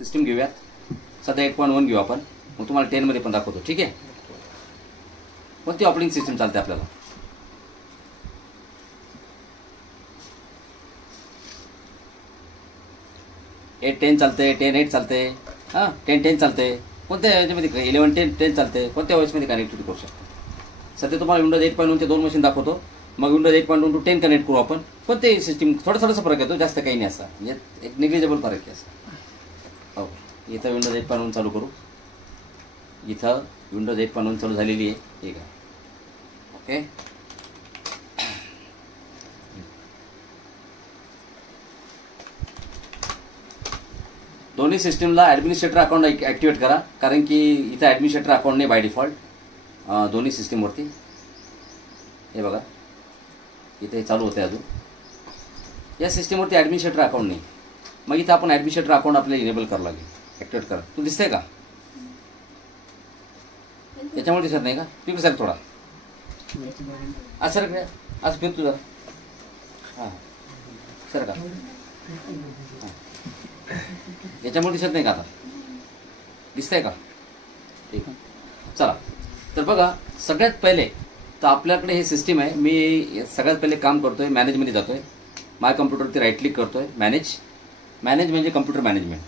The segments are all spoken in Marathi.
सिस्टीम घेऊयात. सध्या 8.1 घेऊ आपण, मग तुम्हाला 10 मध्ये पण दाखवतो. ठीक आहे. कोणती ऑपरेटिंग सिस्टीम चालते आपल्याला? एट 10 चालते, 10 8 चालते, 10 10 चालते. कोणत्या याच्यामध्ये 11 10 10 चालते, कोणत्या ओएसमध्ये कनेक्टिव्हिटी करू शकतो? सध्या तुम्हाला विंडोज 8.1 चे 2 मशीन दाखवतो. मग विंडोज 8.1 to 10 कनेक्ट करू आपण. कोणते सिस्टीम थोडासा फरक येतो, जास्त काही नाही असा, म्हणजे एक निग्लिजेबल फरक आहे असा. हो, इथं विंडोज 8.1 चालू करू. इथं विंडोज 8.1 चालू झालेली आहे. ठीक आहे. ओके. दोन्ही सिस्टीमला ॲडमिनिस्ट्रेटर अकाउंट ॲक्टिवेट करा, कारण की इथं ॲडमिनिस्ट्रेटर अकाउंट नाही बाय डिफॉल्ट दोन्ही सिस्टीमवरती. हे बघा इथे चालू होते. अजून या सिस्टीमवरती ॲडमिनिस्ट्रेटर अकाउंट नाही. मग इथं आपण ॲडमिनिस्ट्रेटर अकाउंट आपल्याला इनेबल करावं लागेल, ॲक्टिवेट करा. तू दिसतंय का? याच्यामुळे दिसत नाही का? तुम्ही सर थोडा आज सर आज फिर तुझा हां सर का याच्यामुळे दिसत नाही का? आता दिसतंय का? ठीक आहे. चला तर बघा, सगळ्यात पहिले तर आपल्याकडे हे सिस्टीम आहे. मी सगळ्यात पहिले काम करतोय, मॅनेजमध्ये जातोय. माय कम्प्युटरवरती राईट क्लिक करतोय, मॅनेज म्हणजे कम्प्युटर मॅनेजमेंट.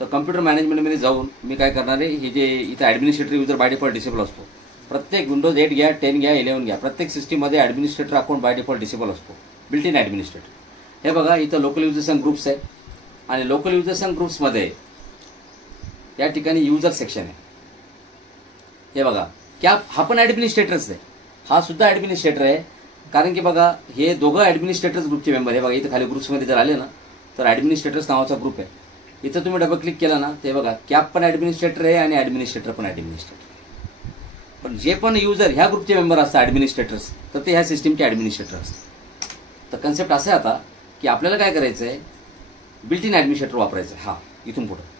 तर कम्प्युटर मॅनेजमेंटमध्ये जाऊन मी काय करणार आहे, हे जे इथं administrator user by default disable असतो. प्रत्येक विंडोज 8 घ्या, 10 घ्या, 11 घ्या, प्रत्येक सिस्टीममध्ये administrator account by default disable असतो, बिल्ट इन ॲडमिनिस्ट्रेटर. हे बघा इथं लोकल युजर्स अँड ग्रुप्स आहे, आणि लोकल युजर्स अँड ग्रुप्समध्ये या ठिकाणी युजर सेक्शन आहे. हे बघा हा पण ॲडमिनिस्ट्रेटरच आहे, हा सुद्धा ॲडमिनिस्ट्रेटर आहे. कारण की बघा हे दोघं ॲडमिनिस्ट्रेटर्स ग्रुपचे मेंबर आहे. बघा इथं खाली ग्रुप्समध्ये जर आले ना तर ॲडमिनिस्ट्रेटर्स नावाचा ग्रुप आहे. इथं तुम्ही डबल क्लिक केला ना ते बघा कॅप पण ॲडमिनिस्ट्रेटर आहे आणि ॲडमिनिस्ट्रेटर पण ॲडमिनिस्ट्रेटर. पण जे पण युजर ह्या ग्रुपचे मेंबर असतात ॲडमिनिस्ट्रेटर्स, तर ते ह्या सिस्टीमचे ॲडमिनिस्ट्रेटर असतात. तर कन्सेप्ट असं आहे आता की आपल्याला काय करायचं आहे, बिल्ट इन ॲडमिनिस्ट्रेटर वापरायचं आहे. हा इथून पुढं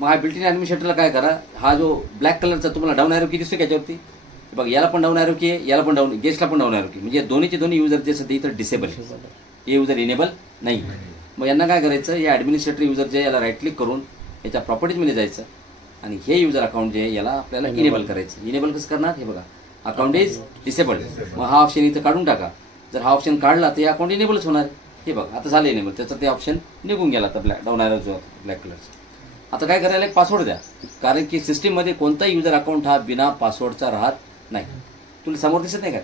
मग हा बिल्ट इन ॲडमिनिस्ट्रेटरला काय करा, हा जो ब्लॅक कलरचा तुम्हाला डाऊन ॲरो की दिसतो की याच्यावरती, बघा याला पण डाऊन ॲरो की आहे, याला पण डाऊन, गेस्टला पण डाऊन ॲरो की, म्हणजे दोन्ही युजर जे सध्या इथं डिसेबल आहे, हे युजर इनेबल नाही. मग यांना काय करायचं, या ॲडमिनिस्ट्रेटर युजर जे याला राईट क्लिक करून याच्या प्रॉपर्टीजमध्ये जायचं आणि हे युजर अकाउंट जे याला आपल्याला इनेबल करायचं. इनेबल कसं करणार, हे बघा अकाउंट इज डिसेबल्ड. मग हा ऑप्शन इथं काढून टाका. जर हा ऑप्शन काढला तर हे अकाउंट इनेबलच होणार आहे. हे बघा आता झालं इनेबल, त्याचं ते ऑप्शन निघून गेला तर डाऊन ॲरो जो ब्लॅक कलरचा. आता काय करायला, एक पासवर्ड द्या, कारण की सिस्टीममध्ये कोणताही युजर अकाउंट हा बिना पासवर्डचा राहत नाही. तुला समोर दिसत नाही का?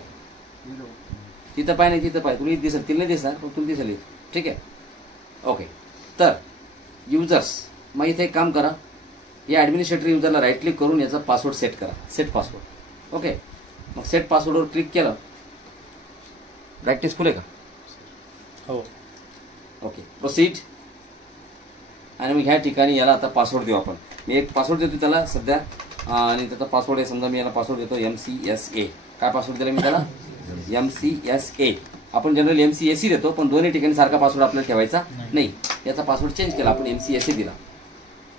तिथं पाय नाही, तिथं पाय, तुला दिसत, तिला नाही दिसणार पण तुला दिसेल. ठीक आहे. ओके. तर युजर्स, मग इथे एक काम करा, या ॲडमिनिस्ट्रेटर युजरला राईट क्लिक करून याचा पासवर्ड सेट करा, सेट पासवर्ड. ओके. मग सेट पासवर्डवर क्लिक केलं. प्रॅक्टिस फुल आहे का? हो. ओके. प्रोसीड. आणि मग ह्या ठिकाणी याला आता पासवर्ड देऊ आपण. मी एक पासवर्ड देतो त्याला सध्या, आणि त्याचा पासवर्ड आहे, समजा मी याला पासवर्ड देतो MCSA. काय पासवर्ड दिला मी त्याला? MCSA. आपण जनरली MCSE देतो, पण दोन्ही ठिकाणी सारखा पासवर्ड आपल्याला ठेवायचा नाही. याचा पासवर्ड चेंज केला, आपण MCSA दिला.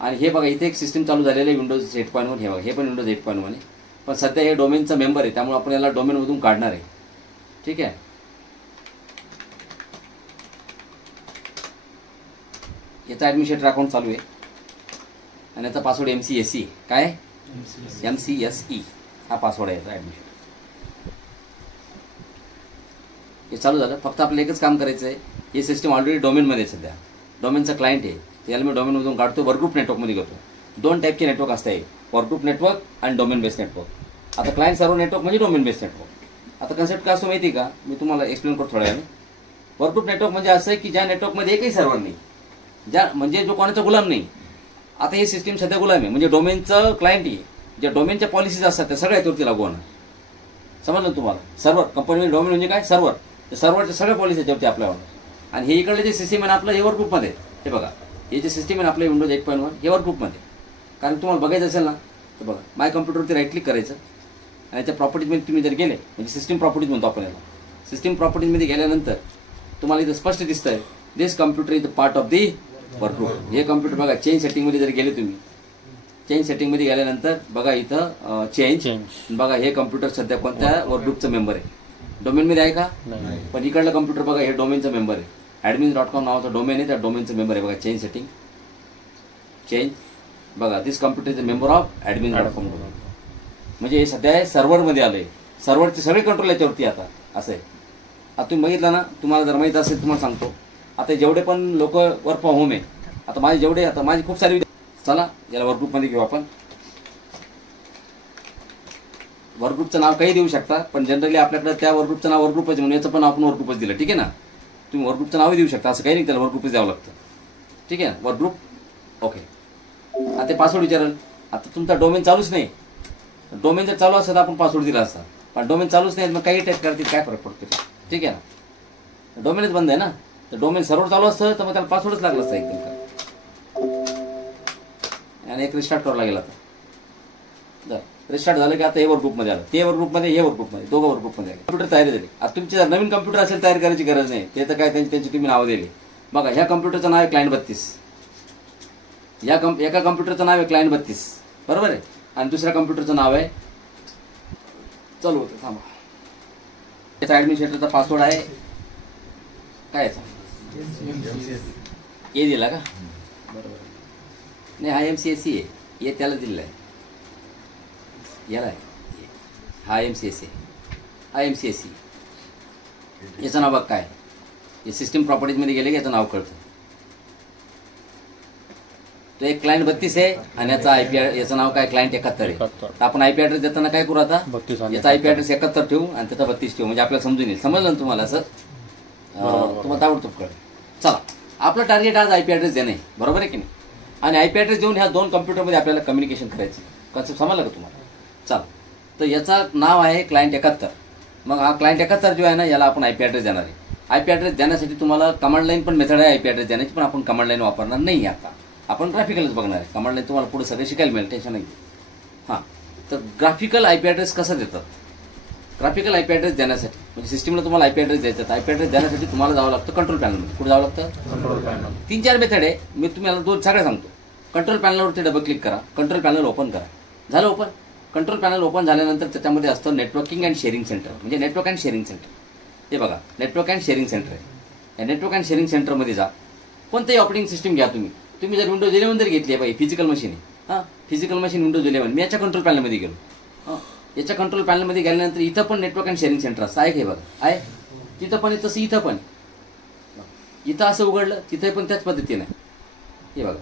आणि हे बघा इथे एक सिस्टीम चालू झालेलं आहे विंडोज 8.1. हे बघा हे पण विंडोज 8.1 आहे, पण सध्या हे डोमेनचा मेंबर आहे, त्यामुळे आपण याला डोमेनमधून काढणार आहे. ठीक आहे. याचा ॲडमिनिस्ट्रेटर अकाउंट चालू आहे आणि याचा पासवर्ड MCSE. काय? MCSE हा पासवर्ड आहे याचा ॲडमिनिस्ट्रेटर. हे चालू झालं. फक्त आपलं एकच काम करायचं आहे, हे सिस्टीम ऑलरेडी डोमेनमध्ये आहे, सध्या डोमेनचा क्लायंट आहे, याला मी डोमेनमधून काढतो, वर्कग्रुप नेटवर्कमध्ये घेतो. 2 टाईपचे नेटवर्क असते, वर्कग्रुप नेटवर्क आणि डोमेन बेस्ड नेटवर्क. आता क्लायंट सर्व्हर नेटवर्क म्हणजे डोमेन बेस्ड नेटवर्क. आता कन्सेप्ट काय असतो माहिती का, मी तुम्हाला एक्सप्लेन करतो थोड्या वेळाने. वर्कग्रुप नेटवर्क म्हणजे असं आहे की ज्या नेटवर्कमध्ये एकही सर्व्हर नाही, म्हणजे जो कोणाचा गुलाम नाही. आता हे सिस्टीम सध्या गुलाम आहे, म्हणजे डोमेनचं क्लायंट आहे, ज्या डोमेनच्या पॉलिसीज असतात त्या सगळ्या याच्यावरती लागू होणार. समजलं तुम्हाला? सर्व्हर कंपनी डोमेन म्हणजे काय, सर्व्हर, सर्व्हरच्या सगळ्या पॉलिसी याच्यावरती अप्लाय होणार. आणि हे इकडले जे सिस्टीम आहे आपलं, हे वर्कग्रुपमध्ये. हे बघा हे जे सिस्टीम आहे आपलं विंडोज 8.1 हे वर्कग्रुपमध्ये. कारण तुम्हाला बघायचं असेल ना तर बघा माय कम्प्युटरवरती राईट क्लिक करायचं आणि त्या प्रॉपर्टीजमध्ये तुम्ही जर गेले, म्हणजे सिस्टीम प्रॉपर्टीज म्हणतो आपण याला. सिस्टीम प्रॉपर्टीजमध्ये गेल्यानंतर तुम्हाला इथं स्पष्ट दिसतंय, this computer is part of the workgroup. हे कम्प्युटर बघा चेंज सेटिंगमध्ये जर गेले तुम्ही, चेंज सेटिंगमध्ये गेल्यानंतर बघा इथं चेंज, बघा हे कम्प्युटर सध्या कोणत्या वर्कग्रुपचं मेंबर आहे, डोमेनमध्ये आहे का? पण इकडलं कम्प्युटर बघा हे डोमेनचं मेंबर आहे, admin.com नावाचा डोमेन आहे, त्या डोमेनचं मेंबर आहे. बघा चेंज सेटिंग, चेंज बघा this computer is a member of admin dot com. म्हणजे हे सध्या सर्व्हरमध्ये आलंय. सर्व्हरचे सगळे कंट्रोल याच्यावरती आता असं आहे. आता तुम्ही बघितलं ना, तुम्हाला जर माहीत असेल तुम्हाला सांगतो. आता जेवढे पण लोक वर्क फ्रॉम होम आहे, आता माझे जेवढे, आता माझी खूप सारी, चला याला वर्कग्रुपमध्ये घेऊ आपण. वर्कग्रुपचं नाव काही देऊ शकता, पण जनरली आपल्याकडे त्या वर्कग्रुपचं नाव वर्कग्रुपच म्हणून याचं पण आपण वर्कग्रुपच दिलं. ठीक आहे ना, तुम्ही वर्कग्रुपचं नावही देऊ शकता, असं काही नाही, त्याला वर्कग्रुपच द्यावं लागतं. ठीक आहे ना, वर्कग्रुप ओके. आता ते पासवर्ड विचारेल. आता तुमचा डोमेन चालूच नाही. डोमेन जर चालू असतं तर आपण पासवर्ड दिला असता, पण डोमेन चालूच नाही, मग काही टाईप करतील काय फरक पडतो. ठीक आहे ना, डोमेनच बंद आहे ना, तर डोमेन सर्व्हर चालू असतं तर मग त्याला पासवर्डच लागला असता एकदम काय. आणि एक रिस्टार्ट करावं लागेल. आता रिस्टार्ट झालं की आता हे वर्कग्रुपमध्ये आलं, ते वर्कग्रुपमध्ये, हे वर्कग्रुपमध्ये, दोघं वर्कग्रुपमध्ये आले. कम्प्युटर तयारी झाली. आता तुमची जर नवीन कम्प्युटर असेल तयार करायची गरज नाही, ते तर काय त्यांची तुम्ही नावं दिली. बघा ह्या कम्प्युटरचं नाव आहे क्लायंट 32. एका कम्प्युटरचं नाव आहे क्लायंट 32, बरोबर आहे. आणि दुसऱ्या कम्प्युटरचं नाव आहे, चालू होतं थांबा, याचा ॲडमिनिस्ट्रेटरचा पासवर्ड आहे काय याचा, ए दिला का, बरोबर. नाही हा MCSE आहे, हे त्याला दिलेला आहे, याला आहे हा MCSE, हा MCSE. याचं नाव बघ काय, हे सिस्टीम प्रॉपर्टीजमध्ये गेले की याचं नाव कळतं. तो एक क्लायंट 32 आहे आणि याचा IP, याचं नाव काय क्लायंट 71 आहे. तर आपण IP ॲड्रेस देताना काय करू, आता याचा IP ॲड्रेस 71 ठेवू आणि त्याचा 32 ठेवू, म्हणजे आपल्याला समजून येईल. समजलं ना तुम्हाला, असं तुम्हाला ताबडतोब कळेल. चला, आपलं टार्गेट आज IP ॲड्रेस देणे, बरोबर आहे की नाही. आणि IP ॲड्रेस देऊन ह्या दोन कम्प्युटरमध्ये आपल्याला कम्युनिकेशन करायचं. कन्सेप्ट समजलं का तुम्हाला. चला, तर याचं नाव आहे क्लायंट 71. मग हा क्लायंट 71 जो आहे ना, याला आपण IP ॲड्रेस देणार आहे. IP ॲड्रेस देण्यासाठी तुम्हाला कमांड लाईन पण मेथड आहे IP ॲड्रेस देण्याची, पण आपण कमांड लाईन वापरणार नाही आता. आपण ग्राफिकलच बघणार आहे. कमांड लाईन तुम्हाला पुढे सगळं शिकायला मिळेल, टेन्शन नाही. हां, तर ग्राफिकल IP ॲड्रेस कसा देतात. ग्राफिकल IP ॲड्रेस देण्यासाठी म्हणजे सिस्टीमला तुम्हाला IP ॲड्रेस द्यायचा, तर IP ॲड्रेस देण्यासाठी तुम्हाला जावं लागतं कंट्रोल पॅनलमध्ये. कुठे जावं लागतं, कंट्रोल पॅनल. 3-4 मेथड आहे, मी तुम्हाला दोन सगळ्या सांगतो. कंट्रोल पॅनलवरती डबल क्लिक करा, कंट्रोल पॅनल ओपन करा. झालं ओपन. कंट्रोल पॅनल ओपन झाल्यानंतर त्याच्यामध्ये असतं नेटवर्किंग अँड शेअरिंग सेंटर, म्हणजे नेटवर्क अँड शेअरिंग सेंटर. हे बघा नेटवर्क अँड शेअरिंग सेंटर आहे. या नेटवर्क अँड शेअरिंग सेंटरमध्ये जा. कोणतेही ऑपरेटिंग सिस्टीम घ्या तुम्ही. तुम्ही जर Windows 11 जर घेतली आहे बाई, फिजिकल मशीन आहे, हां फिजिकल मशीन Windows 11, मी याच्या कंट्रोल पॅनलमध्ये गेलो. हां, याच्या कंट्रोल पॅनलमध्ये गेल्यानंतर इथं पण नेटवर्क अँड शेअरिंग सेंटर असतं आहे काय, बघा आहे तिथं पण, तसं इथं पण. इथं असं उघडलं, तिथे पण त्याच पद्धतीने. हे बघा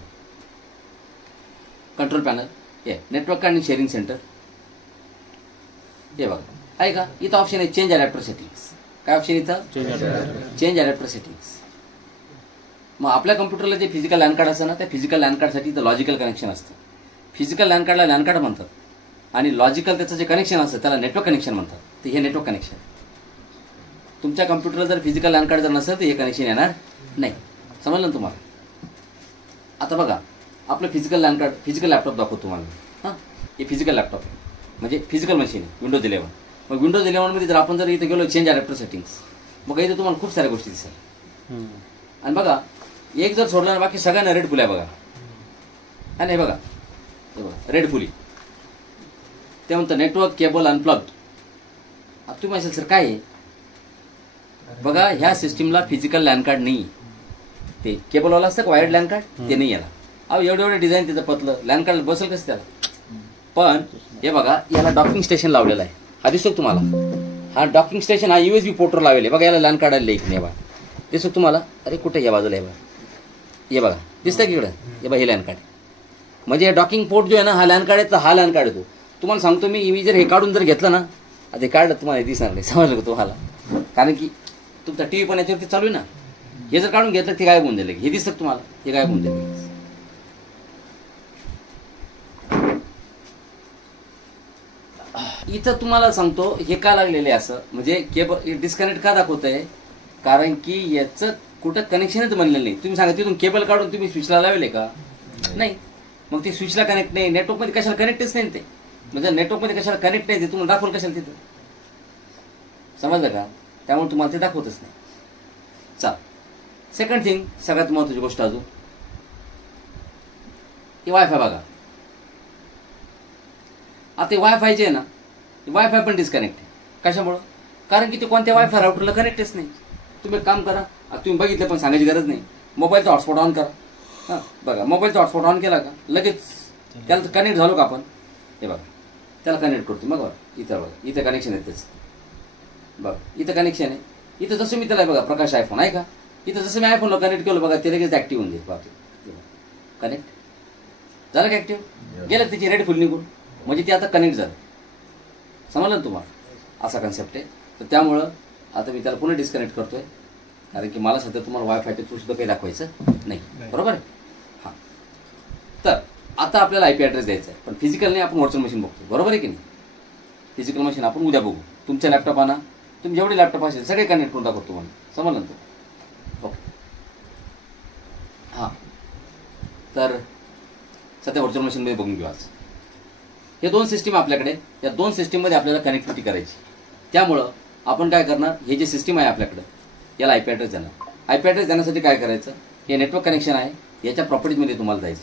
कंट्रोल पॅनल, हे नेटवर्क अँड शेअरिंग सेंटर. हे बघा आहे का, इथं ऑप्शन आहे चेंज अडॅप्टर सेटिंग्स. काय ऑप्शन इथं, चेंज अडॅप्टर सेटिंग्स. मग आपल्या कम्प्युटरला जे फिजिकल लॅन कार्ड असतं ना, त्या फिजिकल लॅन कार्डसाठी इथं लॉजिकल कनेक्शन असतं. फिजिकल लॅन कार्डला लॅन कार्ड म्हणतात आणि लॉजिकल त्याचं जे कनेक्शन असतं त्याला नेटवर्क कनेक्शन म्हणतात. तर हे नेटवर्क कनेक्शन. तुमच्या कम्प्युटरला जर फिजिकल लॅन कार्ड जर नसेल तर हे कनेक्शन येणार नाही. समजलं ना तुम्हाला. आता बघा आपलं physical LAN card, physical laptop दाखवतो तुम्हाला. हां, हे फिजिकल लॅपटॉप आहे, म्हणजे फिजिकल मशीन आहे Windows 11. मग Windows 11मध्ये जर आपण जर इथे गेलो चेंज अडॅप्टर सेटिंग्स, मग इथे तुम्हाला खूप साऱ्या गोष्टी दिसेल. आणि बघा एक जर सोडलं ना, बाकी सगळ्यांना रेड फुल आहे बघा. हा नाही बघा, हे बघा रेड फुली. ते म्हणतं नेटवर्क केबल अनप्लग्ड. आता तुम्ही असेल सर काय आहे, बघा ह्या सिस्टीमला फिजिकल लॅन कार्ड नाही. ते केबलवाला असतं का वायर्ड लॅन कार्ड, ते नाही याला. अहो एवढे डिझाईन तिथं पतलं लॅन कार्ड बसेल कसं त्याला. पण हे बघा याला डॉकिंग स्टेशन लावलेलं आहे. हा दिसतो तुम्हाला, हा डॉकिंग स्टेशन, हा USB पोर्टवर लावले बघा. याला लॅन कार्ड आले एक नाही बघा, दिसतो तुम्हाला. अरे कुठे या बाजूला आहे बघा, हे बघा दिसतं की इकडं, हे बघा हे लॅन कार्ड. म्हणजे डॉकिंग पोर्ट जो आहे ना, हा लॅन कार्ड आहे, तर हा लॅन कार्ड येतो. तुम्हाला सांगतो मी जर हे काढून जर घेतलं ना, आता हे काढलं तुम्हाला दिसणार नाही. समजलं का तुम्हाला, कारण की तुमचा TV पण याच्यावरती चालू आहे ना. हे जर काढून घेतलं ते गायब होऊन जाईल. हे दिसतं तुम्हाला, हे गायब होऊन जाईल. इथं तुम्हाला सांगतो हे का लागलेलं आहे असं, म्हणजे केबल डिस्कनेक्ट का दाखवत आहे, कारण की याचं कुठं कनेक्शनच बनलेलं नाही. तुम्ही सांगा तिथून केबल काढून तुम्ही स्विचला लावले का, नाही. मग ते स्विचला कनेक्ट नाही, नेटवर्कमध्ये कशाला कनेक्टच नाही ते. म्हणजे नेटवर्कमध्ये कशाला कनेक्ट नाही ते तुम्हाला दाखवलं कशाला तिथं. समजलं का, त्यामुळे तुम्हाला ते दाखवतच नाही. चला सेकंड थिंग, सगळ्यात महत्त्वाची गोष्ट अजून, हे वायफाय बघा. आता वायफाय जे आहे ना, वायफाय पण डिस्कनेक्ट आहे. कशामुळं, कारण की ते कोणत्या वायफाय राउटरला कनेक्टच नाही. तुम्ही एक काम करा, तुम्ही बघितलं पण सांगायची गरज नाही, मोबाईलचा हॉटस्पॉट ऑन करा. हां बघा मोबाईलचा हॉटस्पॉट ऑन केला का लगेच त्याला कनेक्ट झालो का आपण, हे बघा त्याला कनेक्ट करतो मग बघा इथं बघा इथं कनेक्शन आहे त्याचं बघा इथं कनेक्शन आहे. इथं जसं मी त्याला बघा प्रकाश आयफोन आहे का, इथं जसं मी आयफोनला कनेक्ट केलं बघा ते लगेच ॲक्टिव्ह होऊन जाईल. बघा कनेक्ट झालं का ॲक्टिव्ह, गेलं त्याची रेड फुल निघून, म्हणजे ते आता कनेक्ट झालं. समजलं ना तुम्हाला, असा कन्सेप्ट आहे. तर त्यामुळं आता मी त्याला पुन्हा डिस्कनेक्ट करतोय, कारण की मला सध्या तुम्हाला वायफायच्या थ्रू सुद्धा काही दाखवायचं नाही, बरोबर आहे. हां, तर आता आपल्याला IP ॲड्रेस द्यायचा आहे, पण फिजिकल नाही, आपण व्हर्च्युअल मशीन बघतो, बरोबर आहे की नाही. फिजिकल मशीन आपण उद्या बघू. तुमच्या लॅपटॉप आणा, तुम्ही जेवढे लॅपटॉप असेल सगळे कनेक्ट करून दाखवतो तुम्हाला, समजलं ना. ओके हां, तर सध्या व्हर्च्युअल मशीनमध्ये बघून घेऊ. आज हे 2 सिस्टीम आपल्याकडे, या 2 सिस्टीममध्ये आपल्याला कनेक्टिव्हिटी करायची. त्यामुळं आपण काय करणार, हे जे सिस्टीम आहे आपल्याकडं याला IP ॲड्रेस देणार. IP ॲड्रेस देण्यासाठी काय करायचं, हे नेटवर्क कनेक्शन आहे, याच्या प्रॉपर्टीजमध्ये तुम्हाला जायचं,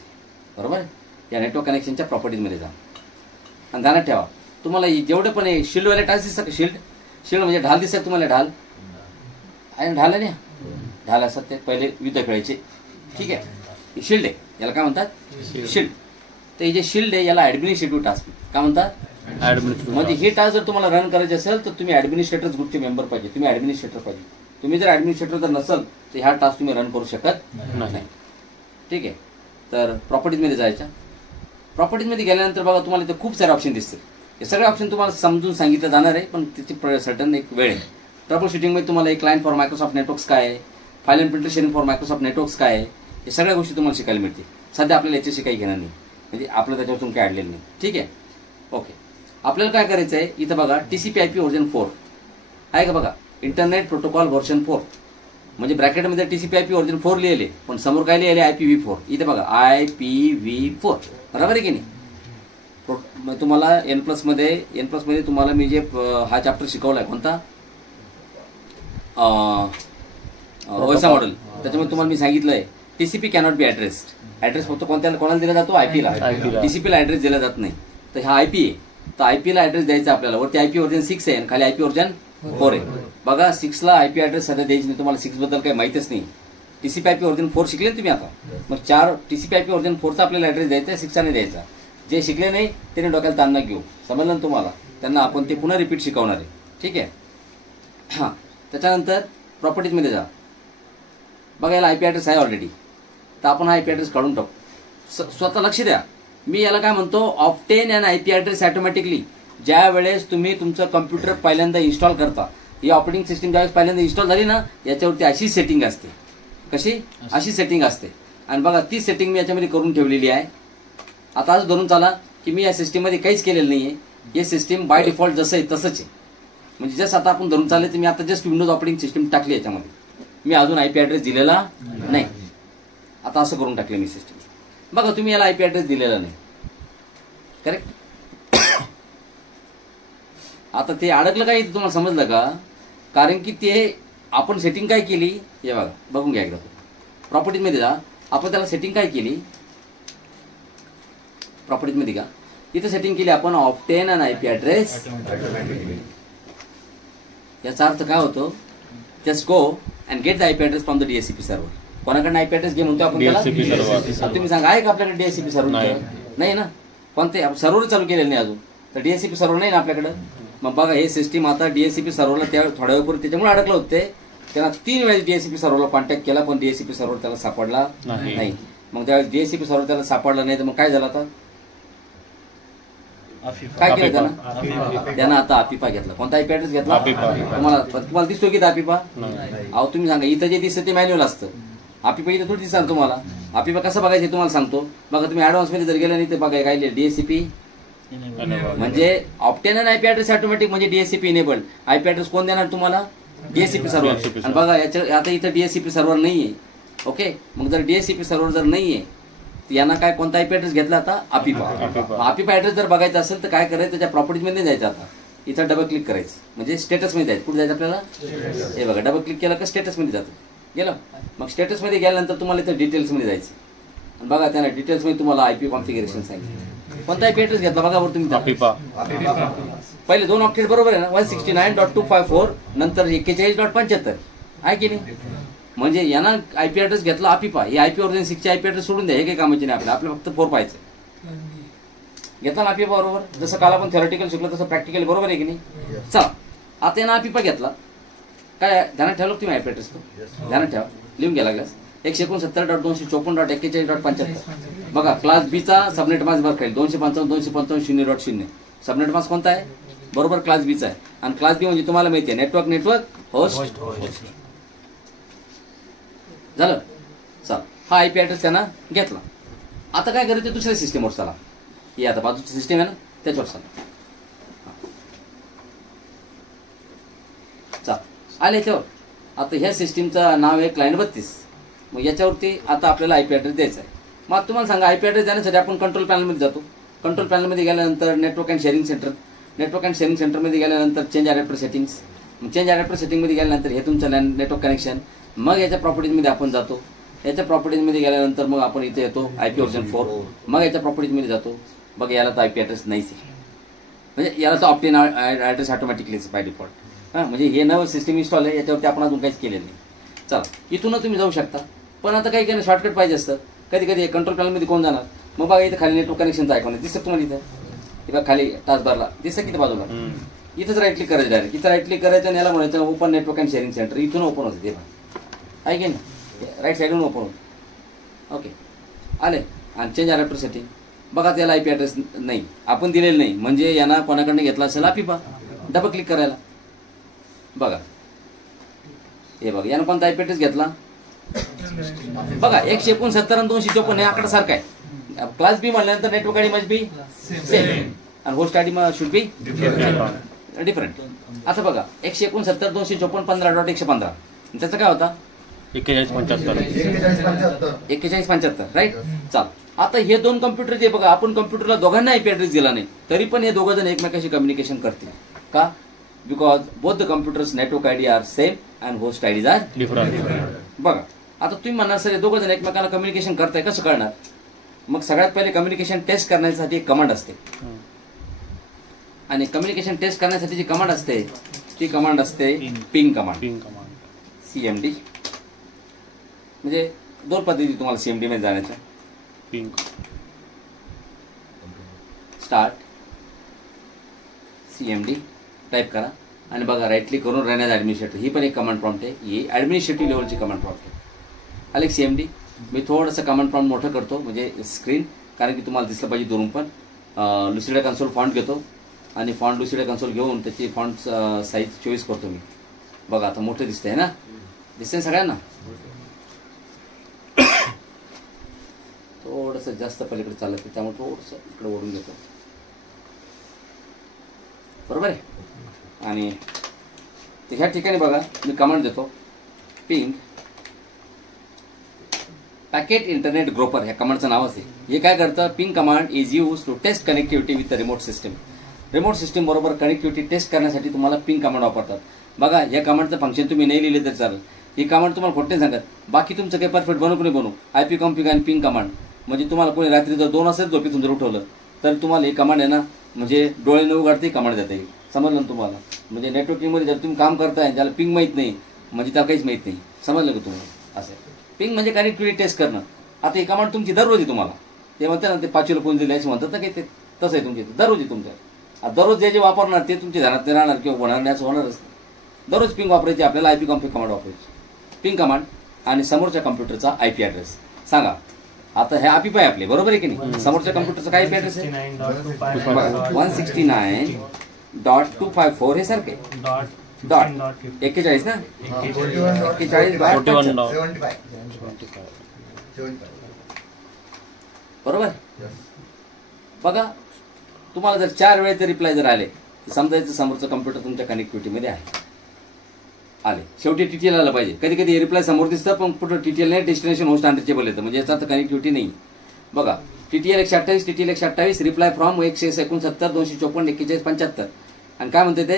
बरोबर आहे. या नेटवर्क कनेक्शनच्या प्रॉपर्टीजमध्ये जा आणि ध्यानात ठेवा, तुम्हाला जेवढे पण हे शिल्डवाले टाच दिसतात, शिल्ड म्हणजे ढाल दिसतात तुम्हाला, ढाल आहे, ढाल आहे ना, ढाल असतात ते पहिले युद्ध खेळायचे, ठीक आहे. शिल्ड आहे, याला काय म्हणतात, शिल्ड. तर हे जे शिल्ड आहे याला ॲडमिनिस्ट्रेटिव्ह टास्क काय म्हणतात, म्हणजे हे टास्क जर तुम्हाला रन करायचे असेल तर तुम्ही ॲडमिनिस्ट्रेटर्स ग्रुपचे मेंबर पाहिजे, तुम्ही ॲडमिनिस्ट्रेटर पाहिजे. तुम्ही जर ॲडमिनिस्ट्रेटर जर नसेल तर ह्या टास्क तुम्ही रन करू शकत नाही, ठीक आहे. तर प्रॉपर्टीजमध्ये जायच्या, प्रॉपर्टीजमध्ये गेल्यानंतर बघा तुम्हाला इथे खूप सारे ऑप्शन दिसतील. हे सगळे ऑप्शन तुम्हाला समजून सांगितलं जाणार आहे, पण त्याची सर्टन एक वेळ आहे. ट्रबल शूटिंगमध्ये तुम्हाला एक क्लायंट फॉर मायक्रोसॉफ्ट नेटवर्क्स काय आहे, file and printer sharing for Microsoft networks काय आहे, हे सगळ्या गोष्टी तुम्हाला शिकायला मिळतील. सध्या आपल्याला याच्याशी काही घेणार नाही, म्हणजे आपलं त्याच्यातून काही अडलेलं नाही, ठीक आहे. ओके, आपल्याला काय करायचं आहे, इथं बघा TCP/IP व्हर्जन 4 आहे का, बघा इंटरनेट प्रोटोकॉल व्हर्जन 4, म्हणजे ब्रॅकेटमध्ये TCP/IP व्हर्जन 4 लिहिले, पण समोर काय लिहिले IPv4. इथे बघा IPv4, बरोबर आहे की नाही. तुम्हाला N+ मध्ये तुम्हाला मी जे हा चॅप्टर शिकवलाय कोणता, OSI मॉडेल, त्याच्यामध्ये तुम्हाला मी सांगितलंय TCP कॅनॉट बी ॲड्रेस्ड. ॲड्रेस फक्त कोणाला दिला जातो, IP ला. TCP ला ॲड्रेस दिला जात नाही. तर हा IP आहे, तर IP ला ॲड्रेस द्यायचा आपल्याला. वरती IP व्हर्जन 6 आहे आणि खाली IP व्हर्जन 4 आहे. बघा 6 ला IP ॲड्रेस सध्या द्यायची नाही, तुम्हाला 6 बद्दल काही माहितीच नाही. TCP/IP व्हर्जन 4 शिकले ना तुम्ही आता, मग 4 TCP/IP व्हर्जन 4चा आपल्याला ॲड्रेस द्यायचा आहे, 6चा नाही द्यायचा. जे शिकले नाही त्याने डोक्याला ताण न घेऊ, समजलं ना तुम्हाला. त्यांना आपण ते पुन्हा रिपीट शिकवणार आहे, ठीक आहे. हां, त्याच्यानंतर प्रॉपर्टीजमध्ये जा, बघा याला IP ॲड्रेस आहे ऑलरेडी, तर आपण हा IP ॲड्रेस काढून टाकू. स्वतः लक्ष द्या, मी याला काय म्हणतो, obtain and IP address automatically. ज्या वेळेस तुम्ही तुमचं कम्प्युटर पहिल्यांदा इन्स्टॉल करता, ही ऑपरेटिंग सिस्टीम ज्यावेळेस पहिल्यांदा इन्स्टॉल झाली ना, याच्यावरती अशी सेटिंग असते. कशी, अशी सेटिंग असते. आणि बघा ती सेटिंग मी याच्यामध्ये करून ठेवलेली आहे. आता आज धरून चाला की मी या सिस्टीममध्ये काहीच केलेलं नाही आहे, हे सिस्टीम बाय डिफॉल्ट जसं आहे तसंच आहे. म्हणजे जसं आता आपण धरून चालले, तर मी आता जस्ट विंडोज ऑपरेटिंग सिस्टीम टाकली याच्यामध्ये, मी अजून IP ॲड्रेस दिलेला नाही. आता असं करून टाकलं मी सिस्टीम. बघा तुम्ही याला IP ॲड्रेस दिलेला नाही, करेक्ट. आता ते अडकलं काय तुम्हाला समजलं का, कारण की ते आपण सेटिंग काय केली, हे बघा बघून घ्या एकदा. प्रॉपर्टीजमध्ये जा, आपण त्याला सेटिंग काय केली, प्रॉपर्टीजमध्ये का, इथं सेटिंग केली आपण ऑब्टेन अँड IP ॲड्रेस. याचा अर्थ काय होतो, just go and get the IP address from the DHCP server. कोणाकडनं IP ॲड्रेस घे म्हणतो आपण त्याला, तुम्ही सांगा आहे का आपल्याकडे DHCP सर्व्हर? नाही ना, कोणते सर्व्हर चालू केलेलं नाही अजून, तर DHCP सर्व्हर नाही ना आपल्याकडं. मग बघा हे सिस्टीम आता DHCP सर्व्हरला त्या थोड्या वेळपूर्वी त्याच्यामुळे अडकलं होते. त्यांना 3 वेळेस DHCP सर्व्हरला कॉन्टॅक्ट केला, पण DHCP सर्व्हर त्याला सापडला नाही. मग त्यावेळेस DHCP सर्व्हर त्याला सापडला नाही, तर मग काय झालं, आता काय केलं त्यानं आता APIPA घेतला. कोणता IP ॲड्रेस घेतला, तुम्हाला दिसतो की APIPA? अहो तुम्ही सांगा, इथं जे दिसतं ते मॅन्युअल असतं, APIPA इथं थोडी दिसणार तुम्हाला. APIPA कसं बघायचं तुम्हाला सांगतो. बघा तुम्ही ॲडव्हान्समध्ये जर गेला नाही तर बघा काय DHCP म्हणजे obtain and IP address automatic, म्हणजे DHCP इनेबल्ड. IP ॲड्रेस कोण देणार तुम्हाला, DHCP सर्व्हर. आणि बघा याच्या आता इथं DHCP सर्व्हर नाहीये. ओके, मग जर DHCP सर्व्हर जर नाहीये, यांना काय कोणता IP ॲड्रेस घेतला आता, APIPA ॲड्रेस जर बघायचा असेल तर काय करायचं, त्याच्या प्रॉपर्टीजमध्ये जायचं. आता इथं डबल क्लिक करायचं, म्हणजे स्टेटसमध्ये जायचं. कुठे जायचं आपल्याला, हे बघा डबल क्लिक केलं का स्टेटसमध्ये जातं. गेलं, मग स्टेटसमध्ये गेल्यानंतर तुम्हाला इथं डिटेल्समध्ये जायचं. आणि बघा त्यांना डिटेल्समध्ये तुम्हाला IP कॉन्फिगरेशन सांगितलं. कोणता IP ॲड्रेस घेतला बघा वर तुम्ही, पहिले 2 ऑक्टेट बरोबर आहे ना, 169.254 नंतर 41.75 आहे की नाही. म्हणजे यांना IP ॲड्रेस घेतला APIPA, हे IP व्हर्जन 6चे IP ॲड्रेस सोडून द्या, हे काही कामाचे नाही आपल्याला फक्त 4 पाहायचं. घेतला ना आपिपा बरोबर, जसं काल आपण थेरॉटिकल शिकलो तसं प्रॅक्टिकल बरोबर आहे की नाही. चला आता यानं आपिपा घेतला, काय ध्यानात ठेवलं तुम्ही आयपी ॲड्रेस तो ध्यानात ठेवा, लिहून घ्या लागल्यास 169.254.41.75. बघा क्लास बीचा सबनेट मास्क बरं खाईल 255.255.0.0. सबनेट मास्क कोणता आहे बरोबर, क्लास बीचा आहे. आणि क्लास बी म्हणजे तुम्हाला माहिती आहे नेटवर्क होस्ट झालं. चला हा आयपी ॲड्रेस त्यानं घेतला. आता काय करायचं दुसऱ्या सिस्टीमवर चला, ही आता बाजूची सिस्टीम आहे ना त्याच्यावर चला. चला आले याच्यावर. आता ह्या सिस्टीमचं नाव आहे क्लायंट 32. मग याच्यावरती आता आपल्याला आयपी ॲड्रेस द्यायचा आहे. मग तुम्हाला सांगा आयपी ॲड्रेस देण्यासाठी आपण कंट्रोल पॅनलमध्ये जातो. कंट्रोल पॅनलमध्ये गेल्यानंतर नेटवर्क अँड शेअरिंग सेंटरमध्ये गेल्यानंतर change adapter settings. Change adapter सेटिंगमध्ये गेल्यानंतर हे तुमचं नेटवर्क कनेक्शन. मग याच्या प्रॉपर्टीजमध्ये आपण जातो. याच्या प्रॉपर्टीजमध्ये गेल्यानंतर मग आपण इथे येतो आयपी व्हर्जन 4. मग याच्या प्रॉपर्टीजमध्ये जातो. बघ याला तर आयपी ॲड्रेस नाहीच आहे, म्हणजे याला तर ऑप्टेन ॲड्रेस ऑटोमॅटिकलीच बाय डिफॉल्ट. हां म्हणजे हे नवं सिस्टीम इन्स्टॉल आहे, याच्यावरती आपण अजून काहीच केलेलं नाही. चला इथून तुम्ही जाऊ शकता. पण आता काही काही शॉर्टकट पाहिजे असतं. कधी कधी कंट्रोल पॅनलमध्ये कोण जाणार. मग बघा इथे खाली नेटवर्क कनेक्शनचा आयकॉन दिसतं तुम्हाला इथं. बघा खाली टास्कबारला दिसतं किती बाजूला. इथंच राईट क्लिक करायचं डायरेक्ट. इथं राईट क्लिक करायचं आणि याला म्हणायचं open network and sharing centre. इथून ओपन होते ते पण आहे की नाही, राईट साईडून ओपन होतं. ओके आले. आणि चेंज अडॅप्टर सेटिंग बघा त्याला आयपी ॲड्रेस नाही आपण दिलेलं नाही, म्हणजे यांना कोणाकडनं घेतला असेल आपिपा. डबल क्लिक करायला बघा हे बघा यानं कोणता आयपी ॲड्रेस घेतला बघा 169 आणि 254 हे आकडा सारखा आहे. क्लास बी म्हणल्यानंतर network ID must be same आणि host ID should be different. आता बघा 169 254 15.115 त्याचा काय होता 4175 राईट. चाल आता हे दोन कम्प्युटर जे बघा आपण कम्प्युटरला दोघांना आयपी ॲड्रेस दिला नाही तरी पण हे दोघं जण एकमेकाशी कम्युनिकेशन करतील का, because both the computers network ID are same and host IDs are different. बघा आता तुम्ही म्हणणार सर हे दोघं जण एकमेकांना कम्युनिकेशन करताय कसं कळणार. मग सगळ्यात पहिले कम्युनिकेशन टेस्ट करण्यासाठी एक कमांड असते आणि कम्युनिकेशन टेस्ट करण्यासाठी जी कमांड असते ती कमांड असते पिंग कमांड. CMD म्हणजे दोन पद्धती तुम्हाला CMD मध्ये जाण्याच्या. पिंग स्टार्ट CMD टाईप करा आणि बघा राईट क्लिक करून रन ॲज ॲडमिनिस्ट्रेटर. ही पण एक कमांड प्रॉम्प्ट आहे, ही ॲडमिनिस्ट्रेटिव्ह लेवलची कमांड प्रॉम्प्ट आहे. आले CMD. मी थोडंसं कमांड प्रॉम्प्ट मोठं करतो म्हणजे स्क्रीन, कारण की तुम्हाला दिसलं पाहिजे दुरून पण. लुसिडा कन्सोल फॉन्ट घेतो आणि फॉन्ट लुसिडा कन्सोल घेऊन त्याची फॉन्ट साईज 24 करतो मी. बघा आता मोठं दिसतंय ना, दिसतंय सगळ्यांना. थोडंसं जास्त पलीकडे चाललं त्यामुळे थोडंसं इकडे ओढून घेतो बरोबर आहे. आणि ह्या ठिकाणी बघा मी कमांड देतो पिंग पॅकेट इंटरनेट ग्रोपर. ह्या कमांडचं नाव असेल. हे काय करतं ping command is use to test connectivity with the remote system. Remote system बरोबर कनेक्टिव्हिटी टेस्ट करण्यासाठी तुम्हाला पिंग कमांड वापरतात. बघा या कमांडचं फंक्शन तुम्ही नाही लिहिले तर चालेल. ही कमांड तुम्हाला खोटे सांगत बाकी तुमचं काही परफेक्ट बनवू कोणी बनवू. IP कॉन्फिग आणि पिंग कमांड म्हणजे तुम्हाला कोणी रात्री जर 2 असेल झोपेतून जर उठवलं तर तुम्हाला ही कमांड आहे ना म्हणजे डोळे न उघडते कमांड देता येईल. समजलं ना तुम्हाला. म्हणजे नेटवर्किंगमध्ये जर तुम्ही काम करताय ज्याला पिंग माहीत नाही म्हणजे त्याला काहीच माहीत नाही. समजलं का तुम्हाला. असं पिंग म्हणजे कनेक्टिव्हिटी टेस्ट करणं. आता ही कमांड तुमची दररोज आहे तुम्हाला. ते म्हणतात ना ते 5 कोण दिले असं म्हणतात ना की ते तसं आहे तुमची दररोज आहे तुमच्या. दररोज जे वापरणार ते तुमच्या ध्यानात नाही राहणार किंवा होणार नाही असं होणारच नाही. दररोज पिंग वापरायची आपल्याला. IP कॉन्फिग कमांड वापरायची. पिंग कमांड आणि समोरच्या कम्प्युटरचा IP ॲड्रेस सांगा. आता हे आपिपा आहे आपले बरोबर आहे की नाही. समोरच्या कम्प्युटरचा काय IP ॲड्रेस आहे 169.254 हे सारखे डॉट 41 ना 41.75 बरोबर. बघा तुम्हाला जर 4 वेळेचे रिप्लाय जर आले समजायचं समोरचं कम्प्युटर तुमच्या कनेक्टिव्हिटीमध्ये आहे. आले शेवटी TTL आलं पाहिजे. कधी कधी रिप्लाय समोर दिसतं पण पुढे TTL नाही डेस्टिनेशन होस्ट अनरिचेबल येतं म्हणजे याचा तर कनेक्टिव्हिटी नाही. बघा TTL 128 रिप्लाय फ्रॉम 169 254 4175 आणि काय म्हणते ते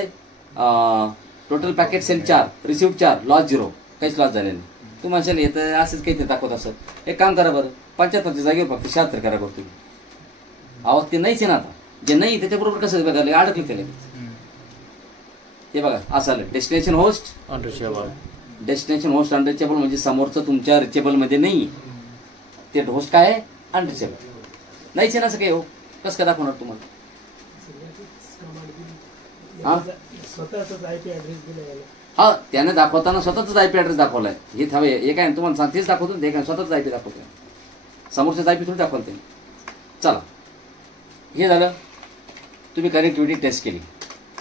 total packet send 4 receive 4 loss 0 काहीच लॉस झाले नाही. तू म्हणशाल येतं असंच काहीतरी दाखवत असं. एक काम करा बरं 75च्या जागेवर फक्त 76 करा बरं तुम्ही. आवाज ते नाहीच आहे ना. आता जे नाही त्याच्याबरोबर कसं बघायला अडकले त्याला ते बघा असं आलं डेस्टिनेशन होस्ट अनरिचेबल म्हणजे समोरचं तुमच्या रिचेबल मध्ये नाही. ते होस्ट काय आहे अनरिचेबल नाहीच आहे ना असं काही हो. कसं काय दाखवणार तुम्हाला? हा स्वतःच आयपी ऍड्रेस दिला. हा त्याने दाखवताना स्वतःच आयपी ऍड्रेस दाखवलाय. हे थांबे एक आहे तुम्हाला सांगतेच दाखवतो ते काय स्वतःच आयपी दाखवतोय, समोरच्याच आयपी थोडी दाखवते. चला हे झालं, तुम्ही कनेक्टिव्हिटी टेस्ट केली,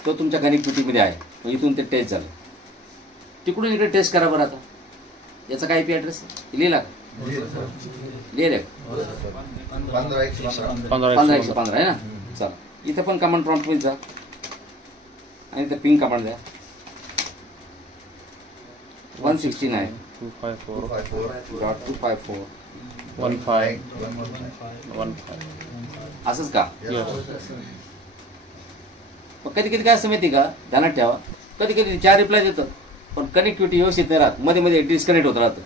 तो तुमच्या कनेक्टिव्हिटीमध्ये आहे, मग इथून ते टेस्ट झालं. तिकडून इकडे टेस्ट करा बरं. आता याचा काय आयपी ऍड्रेस लिहिला का? लिहिले 15 आहे ना. चला इथं पण कमांड प्रॉम्प्ट मध्ये जा आणि इथं पिंग कमांड द्या. 169.254.254.15 असंच का? कधी कधी काय असं माहिती का, ध्यानात ठेवा, कधी कधी 4 रिप्लाय देतं पण कनेक्टिव्हिटी व्यवस्थित नाही राहत, मध्ये मध्ये डिस्कनेक्ट होत राहतं,